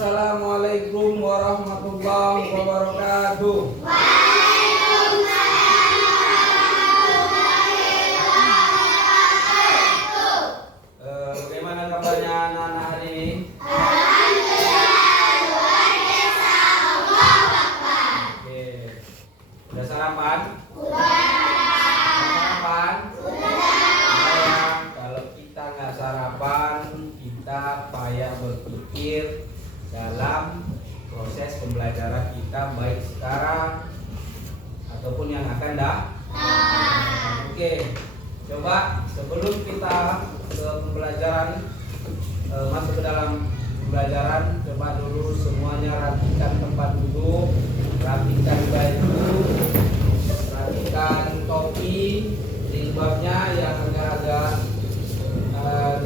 Assalamualaikum warahmatullahi wabarakatuh. Bagaimana kabarnya anak-anak hari ini? Oke. Udah sarapan? Sarapan? Ya, kalau kita nggak sarapan, kita payah berpikir dalam proses pembelajaran kita, baik sekarang ataupun yang akan datang. Oke, coba sebelum kita ke pembelajaran, masuk ke dalam pembelajaran, coba dulu semuanya rapikan tempat duduk, rapikan baju, rapikan topi, jilbabnya yang agak-agak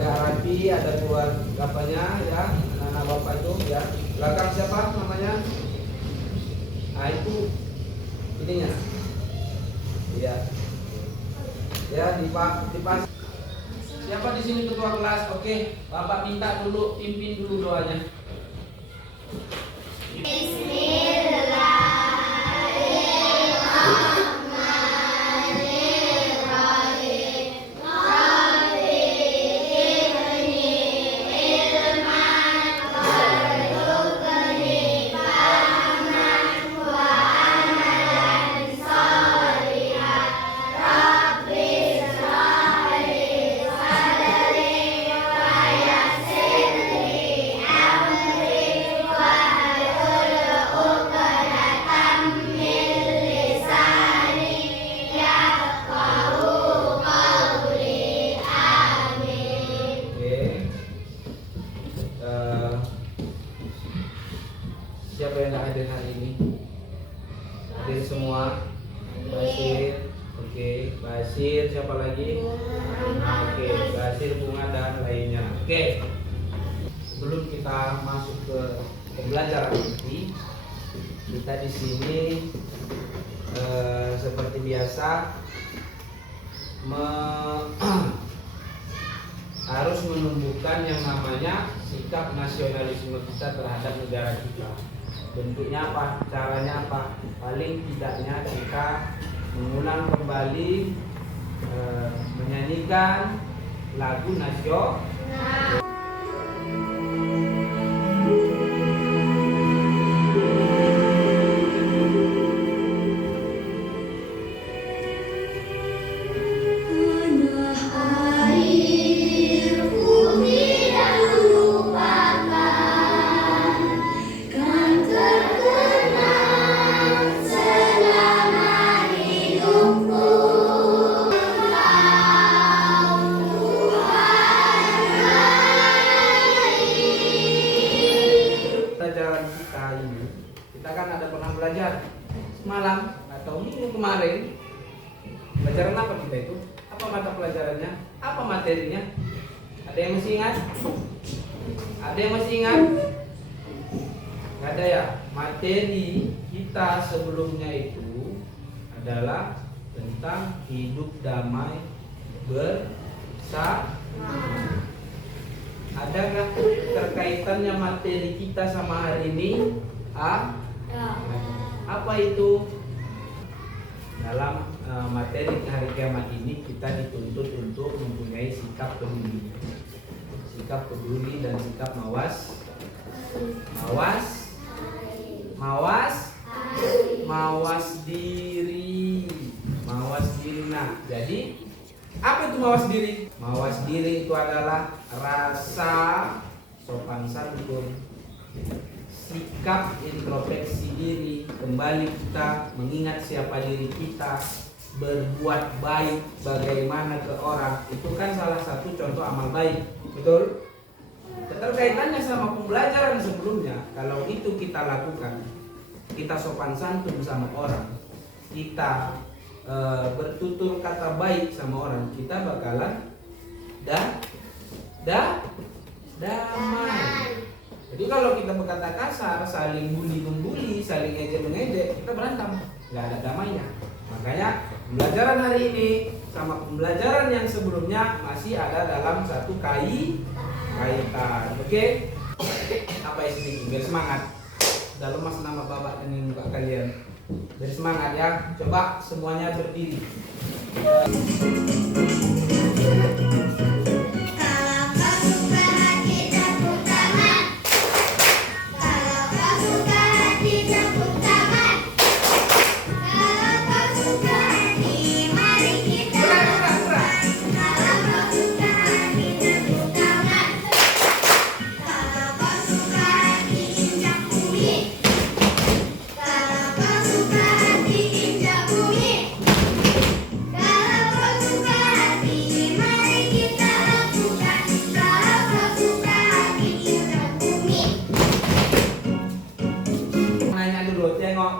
rapi, ada dua apanya ya, anak bapak itu ya. Belakang siapa namanya? Nah itu ininya. Iya. Ya dipas. Siapa di sini ketua kelas? Oke, bapak minta dulu, pimpin dulu doanya. Siapa yang nggak hadir hari ini? Hadir semua. Basir, oke. Basir, siapa lagi? Oke, Basir, Bunga dan lainnya. Oke. Sebelum kita masuk ke pembelajaran inti, kita di sini seperti biasa harus menumbuhkan yang namanya sikap nasionalisme kita terhadap negara kita. Bentuknya apa? Caranya apa? Paling tidaknya kita mengulang kembali menyanyikan lagu nasional. Kita kan ada pernah belajar semalam atau minggu kemarin. Pelajaran apa kita itu? Apa mata pelajarannya? Apa materinya? Ada yang masih ingat? Ada yang masih ingat? Gak ada ya? Materi kita sebelumnya itu adalah tentang hidup damai bersama. Adakah terkaitannya materi kita sama hari ini? Apa itu? Dalam materi hari kiamat ini kita dituntut untuk mempunyai sikap peduli dan sikap mawas diri. Nah, jadi apa itu mawas diri? Mawas diri itu adalah rasa sopan santun, sikap introspeksi diri, kembali kita mengingat siapa diri kita, berbuat baik bagaimana ke orang. Itu kan salah satu contoh amal baik, betul? Keterkaitannya sama pembelajaran sebelumnya. Kalau itu kita lakukan, kita sopan santun sama orang, kita bertutur kata baik sama orang, kita bakalan damai. Jadi kalau kita berkata kasar, saling bully-membuli, saling ejek-mengejek, kita berantem, nggak ada damainya. Makanya pembelajaran hari ini sama pembelajaran yang sebelumnya masih ada dalam satu kaitan. Oke? Apa sampai sedikit. Biar semangat. Udah lemas nama babak ini muka kalian. Biar semangat ya. Coba semuanya berdiri.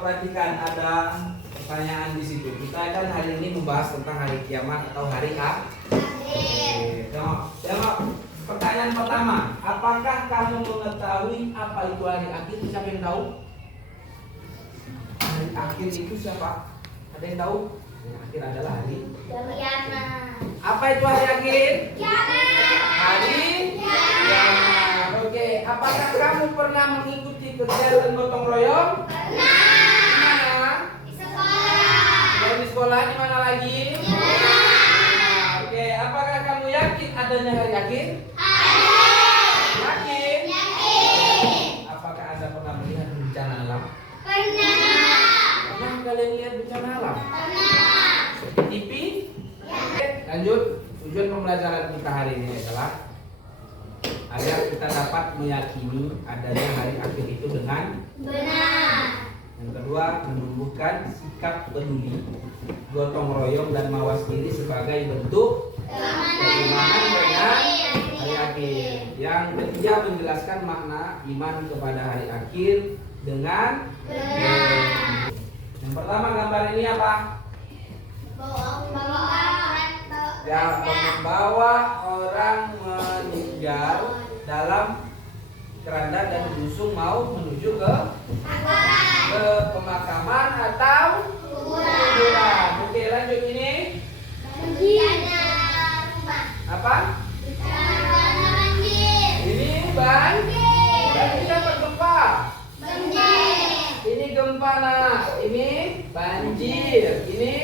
Perhatikan ada pertanyaan di situ. Kita akan hari ini membahas tentang hari kiamat atau hari akhir. Tengok. Pertanyaan pertama, apakah kamu mengetahui apa itu hari akhir? Siapa yang tahu? Hari akhir itu siapa? Ada yang tahu? Hari akhir adalah hari kiamat. Apa itu hari akhir? Kiamat. Hari kiamat. Oke, apakah kamu pernah mengikuti kegiatan gotong royong? Pernah. Di sekolah di mana lagi? Oke, apakah kamu yakin adanya hari akhir? Yakin? Apakah Anda pernah melihat bencana alam? Pernah kalian lihat bencana alam? Pernah. Di TV? Oke, lanjut. Tujuan pembelajaran kita hari ini adalah agar kita dapat meyakini adanya hari akhir itu dengan benar. Yang kedua, menumbuhkan sikap peduli, gotong royong dan mawas diri sebagai bentuk keimanan dengan hari akhir. Yang ketiga, menjelaskan makna iman kepada hari akhir dengan benar. Yang pertama, gambar ini apa? Membawa orang meninggal dalam keranda dan diusung mau menuju ke pemakaman atau kuburan. Oke, lanjut ini. Apa? Ini banjir. Banjir apa gempa? Ini gempa nak. Ini banjir. Ini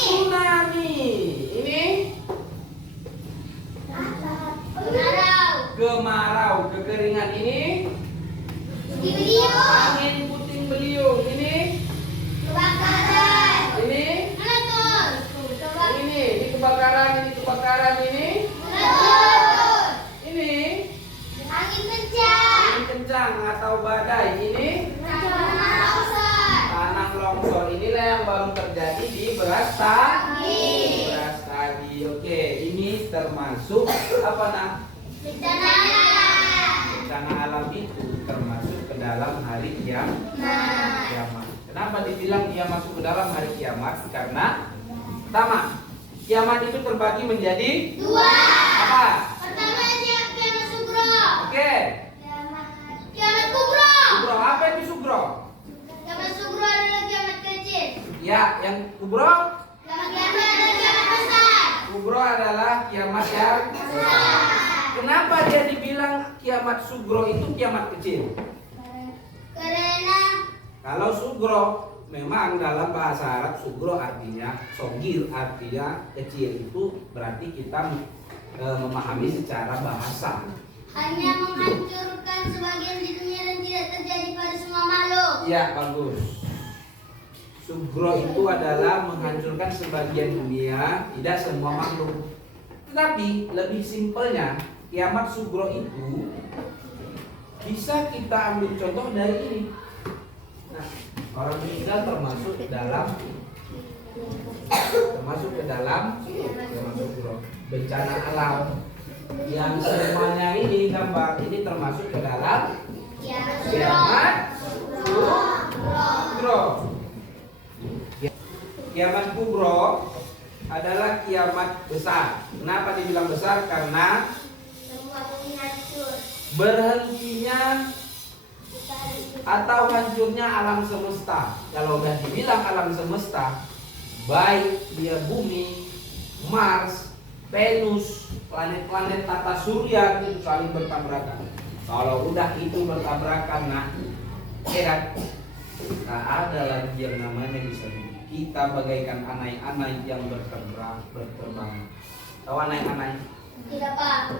tsunami. Ini kemarau, kekeringan. Ini angin puting beliung. Ini kebakaran. Ini kebakaran. Ini kebakaran. Ini angin kencang atau badai. Ini tanah longsor. Inilah yang baru terjadi di Beras tadi. Oke, ini termasuk apa nak? Bencana alam itu termasuk ke dalam hari kiamat. Kenapa dibilang dia masuk ke dalam hari kiamat? Karena pertama, kiamat itu terbagi menjadi dua. Apa? Pertamanya kiamat sugro. Oke. Kiamat kubro. Kubro, apa itu sugro? Kiamat sugro adalah kiamat kecil. Ya, yang kubro? Kiamat adalah kiamat besar. Kubro adalah kiamat yang besar. Kenapa dia dibilang kiamat sugro itu kiamat kecil? Karena Kalau sugro memang dalam bahasa Arab sugro artinya sogir, artinya kecil. Itu berarti kita memahami secara bahasa. hanya menghancurkan sebagian di dunia dan tidak terjadi pada semua makhluk. Iya, bagus. Sugro itu adalah menghancurkan sebagian dunia, tidak semua makhluk. Tetapi lebih simpelnya, kiamat sugro itu bisa kita ambil contoh dari ini. Nah, orang meninggal termasuk ke dalam kiamat sugro. Bencana alam yang semuanya ini gambar ini termasuk ke dalam kiamat sugro. Kiamat kubro adalah kiamat besar. Kenapa dibilang besar? Karena Semua bumi hancur. berhentinya atau hancurnya alam semesta. Kalau udah dibilang alam semesta, baik dia bumi, Mars, Venus, planet-planet tata surya itu saling bertabrakan. Kalau udah itu bertabrakan, nah, ya kan? Tak ada lagi yang namanya bisa hidup. Kita bagaikan anai-anai yang berterbangan. Tahu anai-anai? Tidak, Pak.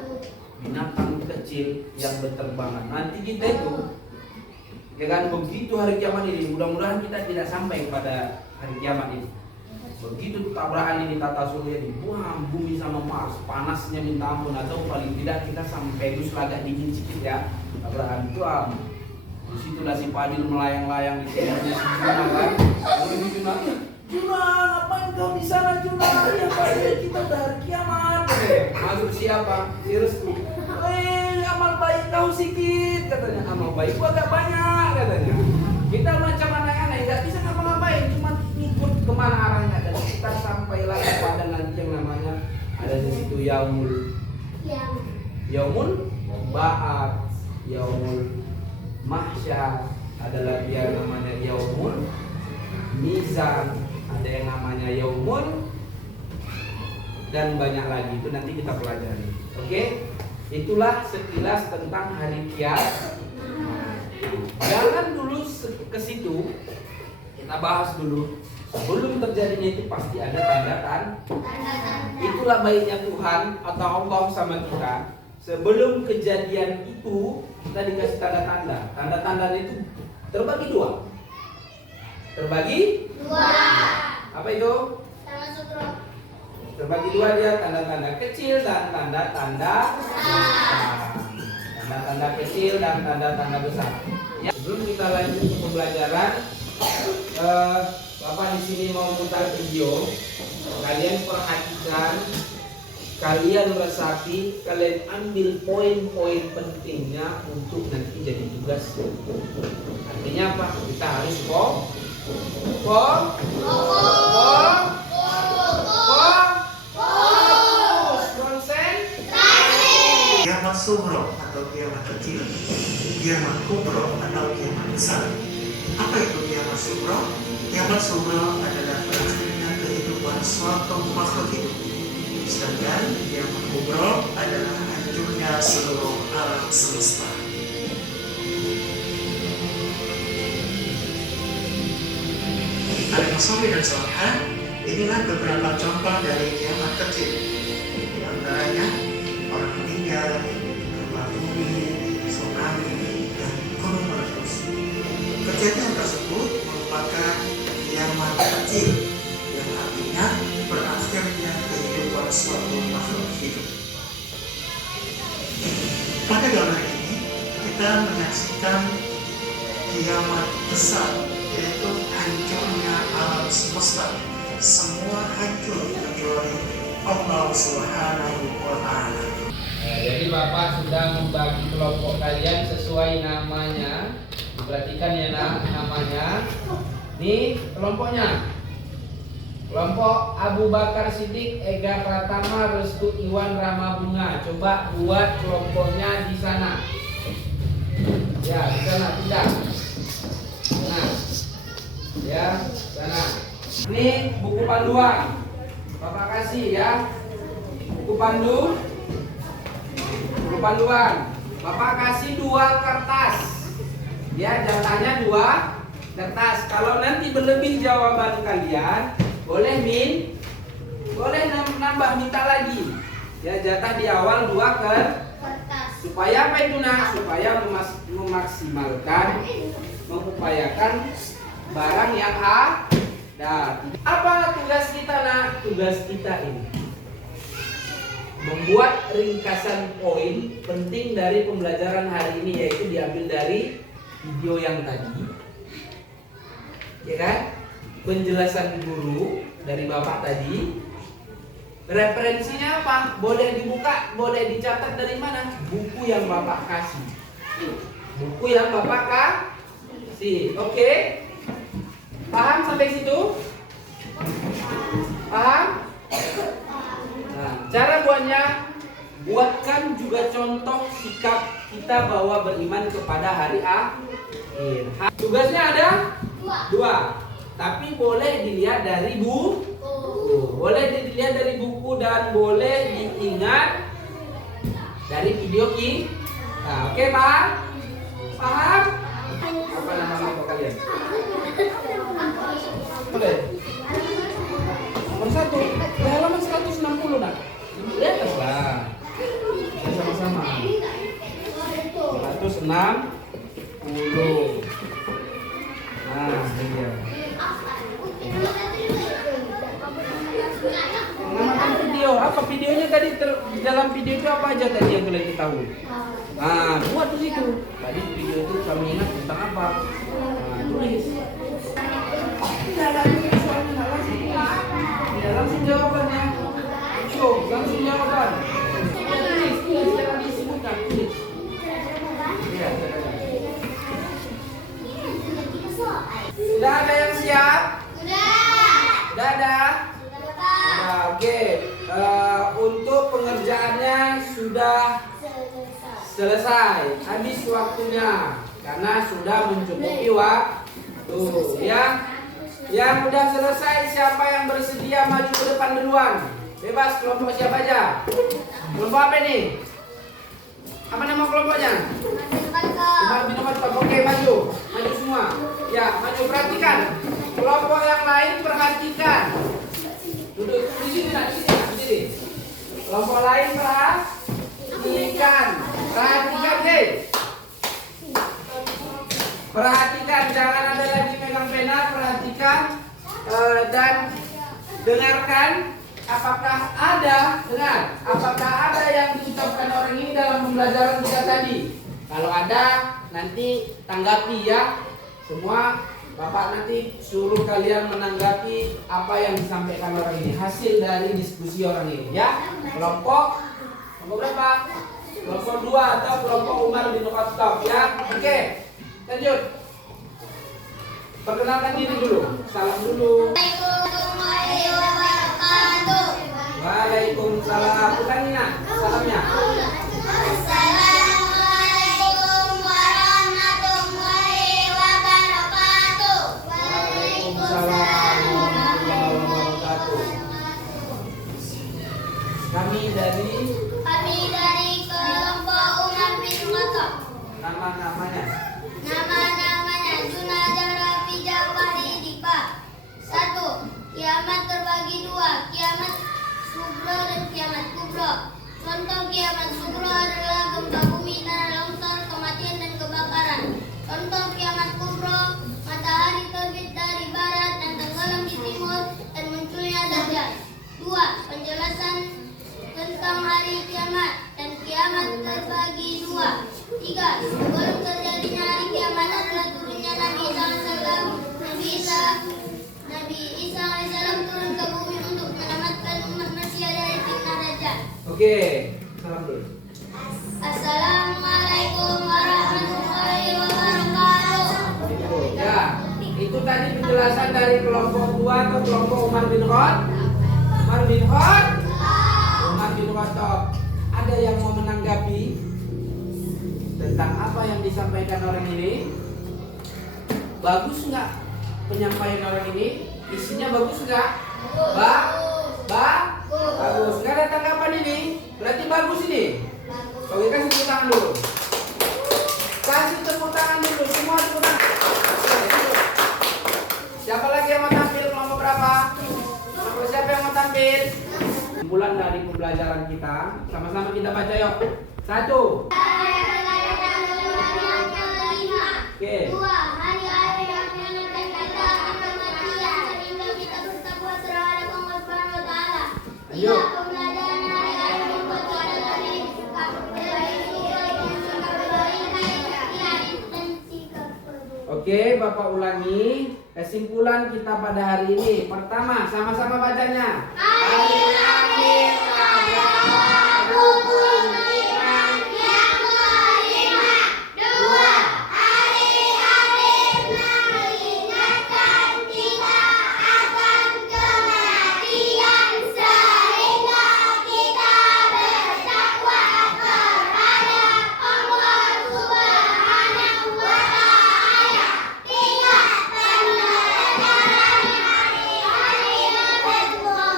Binatang kecil yang berterbangan. Nanti kita itu, ya kan, begitu hari kiamat ini, mudah-mudahan kita tidak sampai pada hari kiamat ini. Begitu tabrakan ini tata surya ini, wah, bumi sama Mars, panasnya minta ampun, atau paling tidak kita sampai Venus agak dingin sedikit ya. Tabrakan itu disitulah si Padil melayang-layang di tenornya si Juna kan. Lalu di Juna, Juna, ngapain kau di sana Juna? Ya Padil, kita udah hari kiamat. Masuk siapa? Si Restu. Amal baik kau sedikit katanya. Amal baik gua agak banyak katanya. Kita macam aneh-aneh, nggak bisa ngapa-ngapain, cuma ikut kemana arahnya, dan kita sampailah kepada nanti yang namanya ada di situ yaumul ba'ats, yaumul mahsyar, ada lagi yang namanya yaumul mizan, ada yang namanya yaumul, dan banyak lagi, itu nanti kita pelajari. Oke? Itulah sekilas tentang hari kiamat. Jangan dulu ke situ, kita bahas dulu. Sebelum terjadinya itu pasti ada tanda-tanda. Itulah baiknya Tuhan atau Allah sama kita. Sebelum kejadian itu kita dikasih tanda-tanda. Tanda-tanda itu terbagi dua. Apa itu? Terbagi dua dia, tanda-tanda kecil dan tanda-tanda besar. Tanda-tanda kecil dan tanda-tanda besar. Ya, sebelum kita lanjut ke pembelajaran, Bapak di sini mau putar video. Kalian perhatikan, kalian resapi, kalian ambil poin-poin pentingnya untuk nanti jadi tugas. Artinya apa? Kita harus Kiamat sughra atau kiamat kecil, kiamat kubro atau kiamat besar. Apa itu kiamat sughra? Kiamat sughra adalah berakhirnya kehidupan suatu makhluk hidup. Sedangkan kiamat kubro adalah hancurnya seluruh alam semesta. Al-Masawi dan Sohan, inilah beberapa contoh dari kiamat kecil. Di antaranya orang meninggal, gempa bumi, tsunami, dan gunung meletus. Kejadian tersebut merupakan kiamat kecil, yang artinya berakhirnya kehidupan suatu makhluk hidup. Pada gambar ini, kita menyaksikan kiamat besar, yaitu hancurnya alam semesta. Semua hancur kecuali Allah Subhanahu wa Ta'ala. Jadi Bapak sudah membagi kelompok kalian sesuai namanya. Perhatikan ya namanya. Nih kelompoknya. Kelompok Abu Bakar Siddiq, Ega Pratama, Restu Iwan, Rama Bunga. Coba buat kelompoknya di sana. Ya, di sana tidak. Nah, ya, sana. Ini buku panduan. Bapak kasih ya. Buku panduan. Bapak kasih 2 kertas. Ya, jatahnya 2 kertas. Kalau nanti berlebih jawaban kalian, boleh nambah, minta lagi. Ya, jatah di awal 2 kertas. Supaya apa itu nak? Supaya memaksimalkan, mengupayakan barang yang ada. Apa tugas kita nak? Tugas kita ini membuat ringkasan poin penting dari pembelajaran hari ini, yaitu diambil dari video yang tadi, ya kan? Penjelasan guru dari Bapak tadi. Referensinya apa? Boleh dibuka, boleh dicatat dari mana? Buku yang Bapak kasih. Buku yang Bapak kasih. Oke? Paham sampai situ? Paham? Nah, cara buatnya, buatkan juga contoh sikap kita bahwa beriman kepada hari akhir. Tugasnya ada 2, tapi boleh dilihat dari buku. Boleh dilihat dari buku dan boleh diingat dari video kita. Oke, Pak? Paham? Apa nama kelompok kalian? Boleh. Nomor 1, di halaman 160 nak. Di atas lah. Sama-sama. 160. Nah, ini dia. Mengamalkan video. Apa videonya tadi? Di dalam video itu apa aja tadi yang kalian ketahui? Nah, buat di situ. Tadi video itu kami ingat tentang apa? Nah, tulis. Tidak langsung jawabannya. Langsung jawaban. Tulis, jangan disebutkan. Tulis. Ya, sudah ada yang siap? Sudah ada? Sudah, oke. Untuk pengerjaannya sudah selesai. Habis waktunya karena sudah mencukupi waktu, ya. Yang sudah selesai, siapa yang bersedia maju ke depan duluan? Bebas, kelompok siapa aja? Kelompok apa ini? Apa nama kelompoknya? Umar bin Khattab. Oke, maju. Maju semua. Ya, maju, perhatikan. Kelompok yang lain perhatikan. Duduk di sini, di sini. Kelompok lain perhatikan. Perhatikan, deh. Perhatikan, jangan ada lagi megang pena. Perhatikan dan dengarkan. Apakah ada yang diucapkan orang ini dalam pembelajaran kita tadi? Kalau ada, nanti tanggapi ya. Semua Bapak nanti suruh kalian menanggapi apa yang disampaikan orang ini, hasil dari diskusi orang ini ya. Kelompok berapa? Kelompok 2 atau kelompok Umar bin Khattab ya. Oke, lanjut. Perkenalkan diri dulu. Salam dulu. Waalaikumsalam. Ulangi nak salamnya. Assalamualaikum warahmatullahi wabarakatuh. Waalaikumsalam warahmatullahi wabarakatuh. Kami dari kelompok Umar bin Khattab. Nama-namanya. Nama-namanya Junadah Rafi Jafari Dipa. 1. Kiamat terbagi 2, kiamat sugro dan kiamat kubro. Contoh kiamat sugro adalah gempa bumi, tanah longsor, kematian dan kebakaran. Contoh kiamat kubro, matahari terbit dari barat dan tenggelam di timur dan munculnya dajjal. 2. Penjelasan tentang hari kiamat dan kiamat terbagi 2. 3. Sebelum terjadinya hari kiamat adalah turunnya Nabi Isa AS turun ke bumi untuk menyelamatkan umat manusia dari fitnah dajjal. Oke, salam dulu. Assalamualaikum warahmatullahi wabarakatuh. Ya, itu tadi penjelasan dari kelompok 2 atau kelompok Umar bin Khattab. Ada yang mau menanggapi tentang apa yang disampaikan orang ini? Bagus nggak penyampaian orang ini? Isinya bagus nggak? Bagus. Nggak ada tanggapan ini? Berarti bagus ini. Oke, kasih tepuk tangan dulu. Kasih tepuk tangan dulu. Semua tepuk tangan. Siapa lagi yang mau tampil? Kelompok berapa? Kelompok siapa yang mau tampil? Kesimpulan dari pembelajaran kita. Sama-sama kita baca yuk. 1. Oke. 2. Hari akhir yang menentukan kita akan kematian sehingga kita bertakwa terhadap Allah Subhanahu wa taala. 3. Pembelajaran hari akhir membuat kita dari sikap baik dan sikap buruk. Oke, Bapak ulangi kesimpulan kita pada hari ini. Pertama, sama-sama bacanya. Hari akhir adalah rukun iman yang kelima. 2. Hari akhir mengingatkan kita akan kematian sehingga kita bertakwa terhadap Allah Subhanahu wa taala. 3. Pembelajaran hari akhir membuat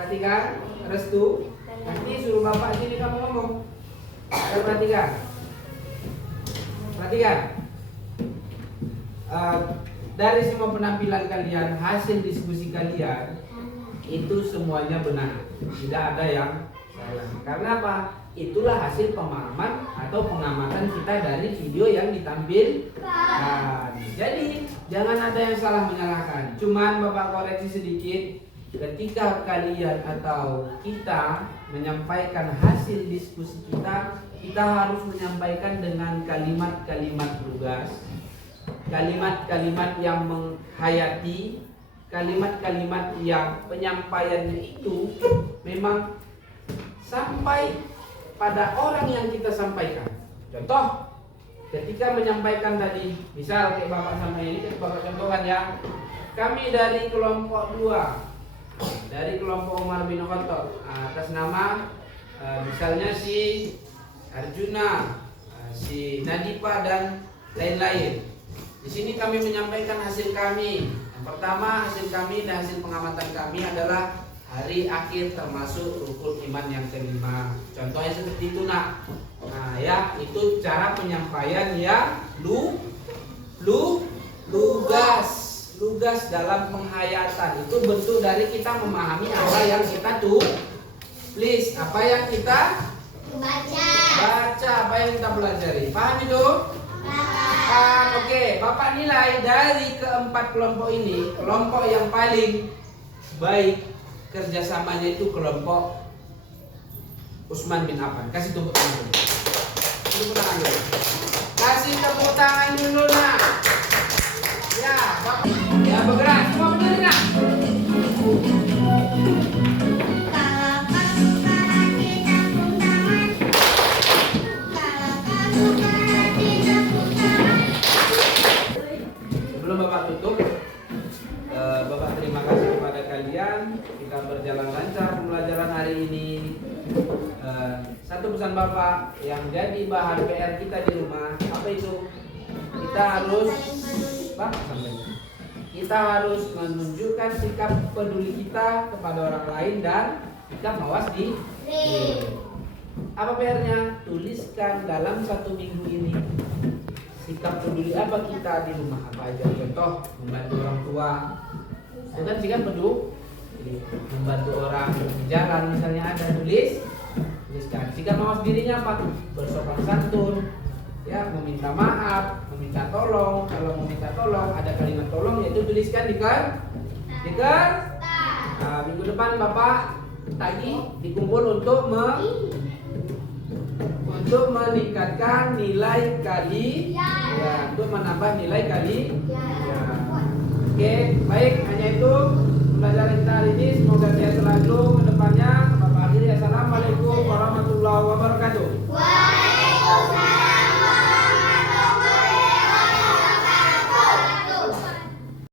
Perhatikan, restu. Nanti suruh bapak sini kamu ngomong. Ayo perhatikan. Perhatikan. Dari semua penampilan kalian, hasil diskusi kalian itu semuanya benar. Tidak ada yang salah. Karena apa? Itulah hasil pemahaman atau pengamatan kita dari video yang ditampilkan. Jadi jangan ada yang salah menyalahkan. Cuman bapak koreksi sedikit. Ketika kalian atau kita menyampaikan hasil diskusi kita harus menyampaikan dengan kalimat-kalimat lugas, kalimat-kalimat yang menghayati, kalimat-kalimat yang penyampaiannya itu memang sampai pada orang yang kita sampaikan. Contoh, ketika menyampaikan tadi, misal kayak bapak sama ini, bapak contohkan ya, kami dari kelompok 2, dari kelompok Umar bin Khattab, atas nama misalnya si Arjuna, si Nadipa dan lain-lain. Di sini kami menyampaikan hasil kami. Yang pertama, hasil kami dan hasil pengamatan kami adalah hari akhir termasuk rukun iman yang kelima. Contohnya seperti itu nak. Nah ya, itu cara penyampaian yang lugas dalam penghayatan. Itu bentuk dari kita memahami apa yang kita tulis, apa yang kita baca, apa yang kita pelajari. Paham itu? Oke, bapak nilai dari keempat kelompok ini, kelompok yang paling baik kerjasamanya itu kelompok Utsman bin Affan. Kasih tepuk tangan dulu. Tepuk tangan dulu. Kasih tepuk tangan dulu nak. Ya, bapak. Ya bergerak. Semua berdiri nak. Sebelum bapak tutup, bapak terima kasih kepada kalian. Kita berjalan lancar pembelajaran hari ini. Satu pesan bapak yang jadi bahan PR kita di rumah, apa itu? Kita harus menunjukkan sikap peduli kita kepada orang lain dan sikap mawas diri. Apa PR-nya? Tuliskan dalam 1 minggu ini sikap peduli apa kita di rumah, apa aja. Contoh, membantu orang tua, itu kan sikap peduli. Membantu orang di jalan misalnya ada, tuliskan. Sikap mawas dirinya apa? Bersopan santun, ya, meminta maaf, meminta tolong. Kalau meminta tolong ada kalimat tolong, yaitu tuliskan di minggu depan bapak tadi dikumpul untuk meningkatkan nilai kali ya, untuk menambah nilai kali ya. Oke, baik, hanya itu pembelajaran kita hari ini. Semoga saya selalu